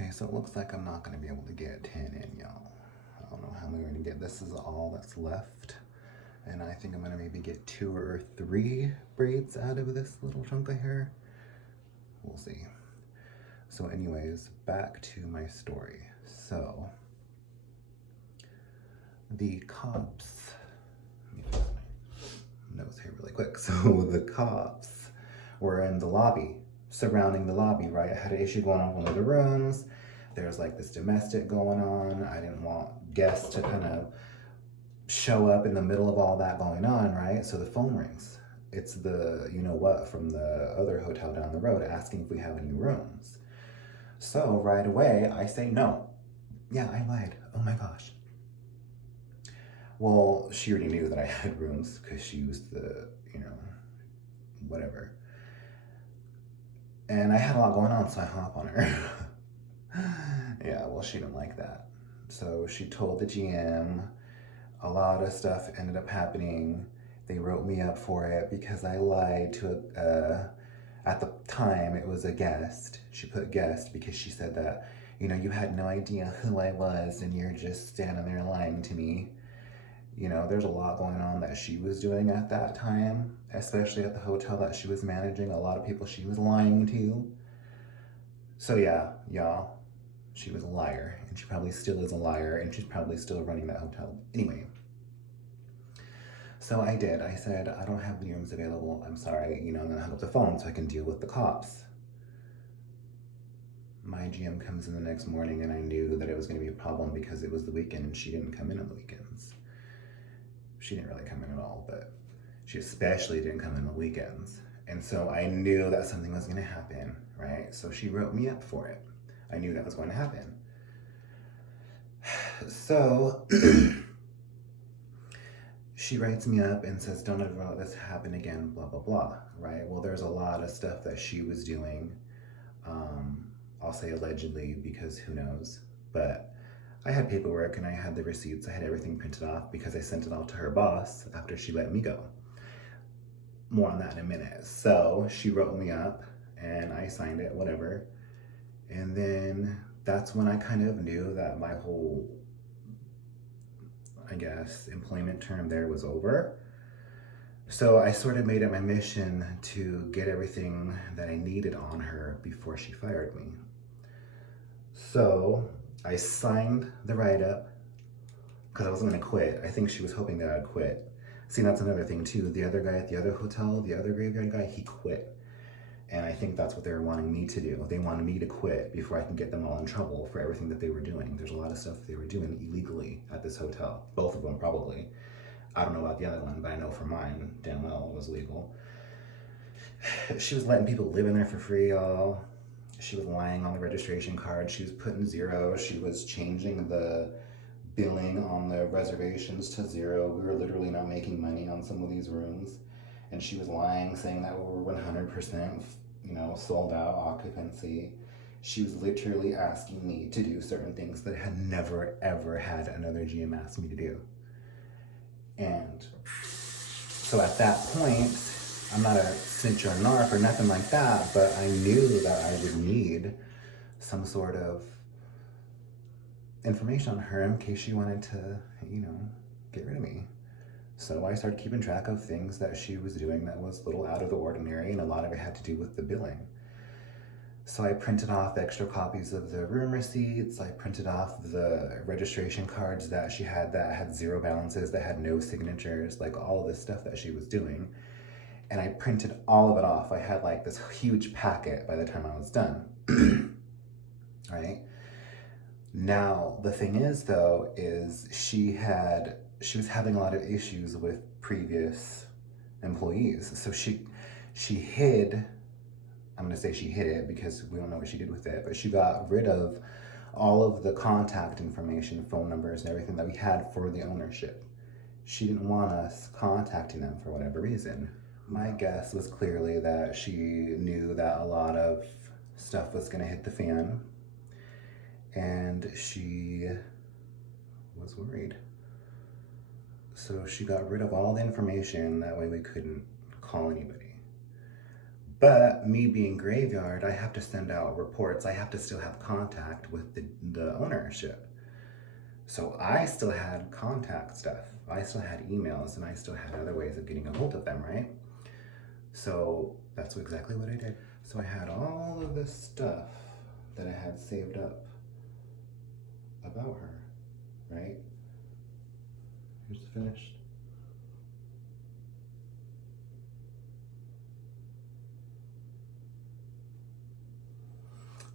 Okay, so it looks like I'm not gonna be able to get 10 in, y'all. I don't know how many we're gonna get. This is all that's left. And I think I'm gonna maybe get 2 or 3 braids out of this little chunk of hair. We'll see. So anyways, back to my story. So, the cops, let me fix my nose here really quick. So the cops were in the lobby, surrounding the lobby, right? I had an issue going on in one of the rooms. There's like this domestic going on. I didn't want guests to kind of show up in the middle of all that going on, right? So the phone rings. It's the you know what from the other hotel down the road asking if we have any rooms. So right away I say no. Yeah, I lied. Oh my gosh. Well, she already knew that I had rooms because she used the, whatever. And I had a lot going on, so I hung up on her. Yeah, well, she didn't like that. So she told the GM. A lot of stuff ended up happening. They wrote me up for it because I lied to at the time it was a guest. She put guest because she said that, you had no idea who I was and you're just standing there lying to me. There's a lot going on that she was doing at that time, especially at the hotel that she was managing. A lot of people she was lying to. So yeah, y'all, she was a liar, and she probably still is a liar, and she's probably still running that hotel. Anyway, so I did. I said, I don't have the rooms available. I'm sorry. I'm gonna hang up the phone so I can deal with the cops. My GM comes in the next morning, and I knew that it was gonna be a problem because it was the weekend, and she didn't come in on the weekends. She didn't really come in at all, but she especially didn't come in on the weekends. And so I knew that something was gonna happen, right? So she wrote me up for it. I knew that was going to happen. So she writes me up and says, don't ever let this happen again, blah, blah, blah, right? Well, there's a lot of stuff that she was doing. I'll say allegedly because who knows, but I had paperwork and I had the receipts. I had everything printed off because I sent it all to her boss after she let me go. More on that in a minute. So she wrote me up and I signed it, whatever. And then that's when I kind of knew that my whole, I guess, employment term there was over. So I sort of made it my mission to get everything that I needed on her before she fired me. So I signed the write-up because I wasn't gonna quit. I think she was hoping that I'd quit. See, that's another thing too. The other guy at the other hotel, the other graveyard guy, he quit. And I think that's what they were wanting me to do. They wanted me to quit before I can get them all in trouble for everything that they were doing. There's a lot of stuff they were doing illegally at this hotel. Both of them, probably. I don't know about the other one, but I know for mine, damn well, it was legal. She was letting people live in there for free, y'all. She was lying on the registration card. She was putting 0. She was changing the billing on the reservations to 0. We were literally not making money on some of these rooms. And she was lying, saying that we were 100%, sold out occupancy. She was literally asking me to do certain things that I had never, ever had another GM ask me to do. And so at that point, I'm not a cinch or a narc or nothing like that, but I knew that I would need some sort of information on her in case she wanted to, get rid of me. So I started keeping track of things that she was doing that was a little out of the ordinary, and a lot of it had to do with the billing. So I printed off extra copies of the room receipts. I printed off the registration cards that she had that had 0 balances, that had no signatures, like all of this stuff that she was doing. And I printed all of it off. I had like this huge packet by the time I was done. Right? Now, the thing is though, is she was having a lot of issues with previous employees. So she hid, I'm gonna say she hid it because we don't know what she did with it, but she got rid of all of the contact information, phone numbers and everything that we had for the ownership. She didn't want us contacting them for whatever reason. My guess was clearly that she knew that a lot of stuff was gonna hit the fan, and she was worried. So she got rid of all the information, that way we couldn't call anybody. But me being graveyard, I have to send out reports. I have to still have contact with the ownership. So I still had contact stuff. I still had emails and I still had other ways of getting a hold of them, right? So that's exactly what I did. So I had all of this stuff that I had saved up about her, right? Here's finished.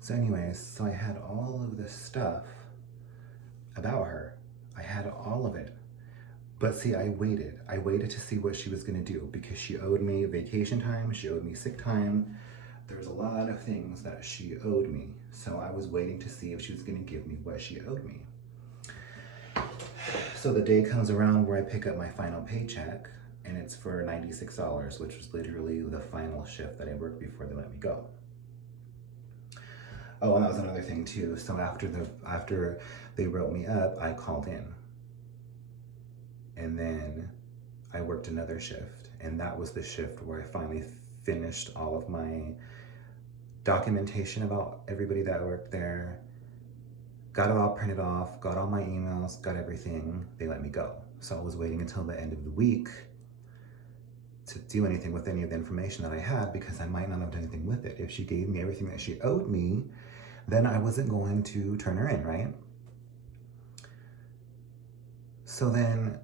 So anyways, so I had all of this stuff about her. I had all of it. But see, I waited. I waited to see what she was going to do because she owed me vacation time, she owed me sick time. There was a lot of things that she owed me. So I was waiting to see if she was going to give me what she owed me. So the day comes around where I pick up my final paycheck and it's for $96, which was literally the final shift that I worked before they let me go. Oh, and that was another thing too. So after they wrote me up, I called in. And then I worked another shift, and that was the shift where I finally finished all of my documentation about everybody that worked there, got it all printed off, got all my emails, got everything. They let me go. So I was waiting until the end of the week to do anything with any of the information that I had because I might not have done anything with it. If she gave me everything that she owed me, then I wasn't going to turn her in, right? So then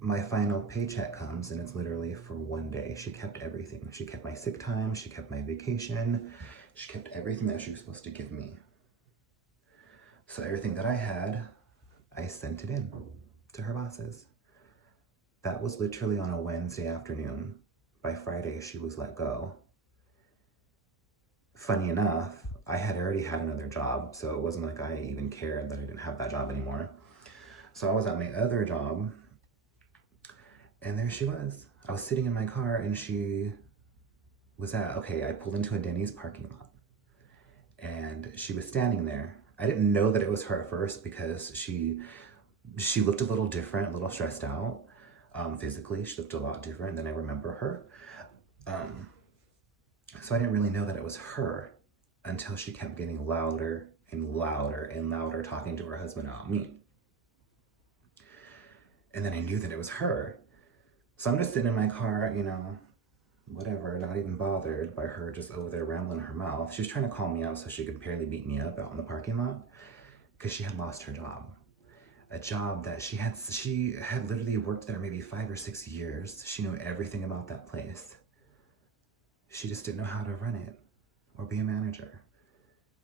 my final paycheck comes and it's literally for one day. She kept everything. She kept my sick time, she kept my vacation, she kept everything that she was supposed to give me. So everything that I had, I sent it in to her bosses. That was literally on a Wednesday afternoon. By Friday, she was let go. Funny enough, I had already had another job, so it wasn't like I even cared that I didn't have that job anymore. So I was at my other job, and there she was. I was sitting in my car, and she was I pulled into a Denny's parking lot, and she was standing there. I didn't know that it was her at first because she looked a little different, a little stressed out. Physically, she looked a lot different than I remember her. So I didn't really know that it was her until she kept getting louder and louder and louder talking to her husband about me. And then I knew that it was her. So I'm just sitting in my car, whatever, not even bothered by her just over there rambling her mouth. She was trying to call me out so she could barely beat me up out in the parking lot because she had lost her job. A job that she had literally worked there maybe 5 or 6 years. She knew everything about that place. She just didn't know how to run it or be a manager.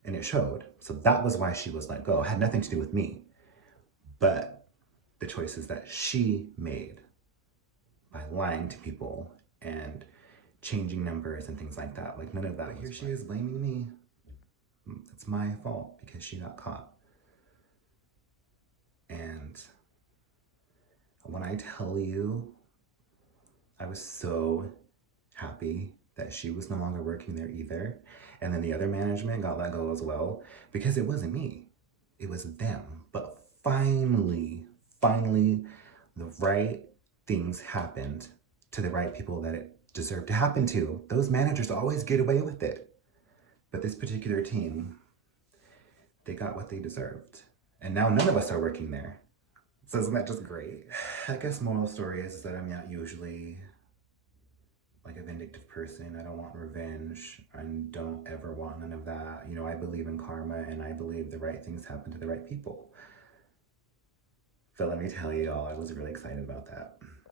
And it showed. So that was why she was let go. It had nothing to do with me, but the choices that she made by lying to people and changing numbers and things like that. Like none of that. Here she is blaming me. It's my fault because she got caught. And when I tell you, I was so happy that she was no longer working there either. And then the other management got let go as well because it wasn't me. It was them. But finally, the right things happened to the right people that it deserved to happen to. Those managers always get away with it. But this particular team, they got what they deserved. And now none of us are working there. So isn't that just great? I guess moral story is that I'm not usually like a vindictive person. I don't want revenge. I don't ever want none of that. I believe in karma and I believe the right things happen to the right people. But let me tell you all, I was really excited about that.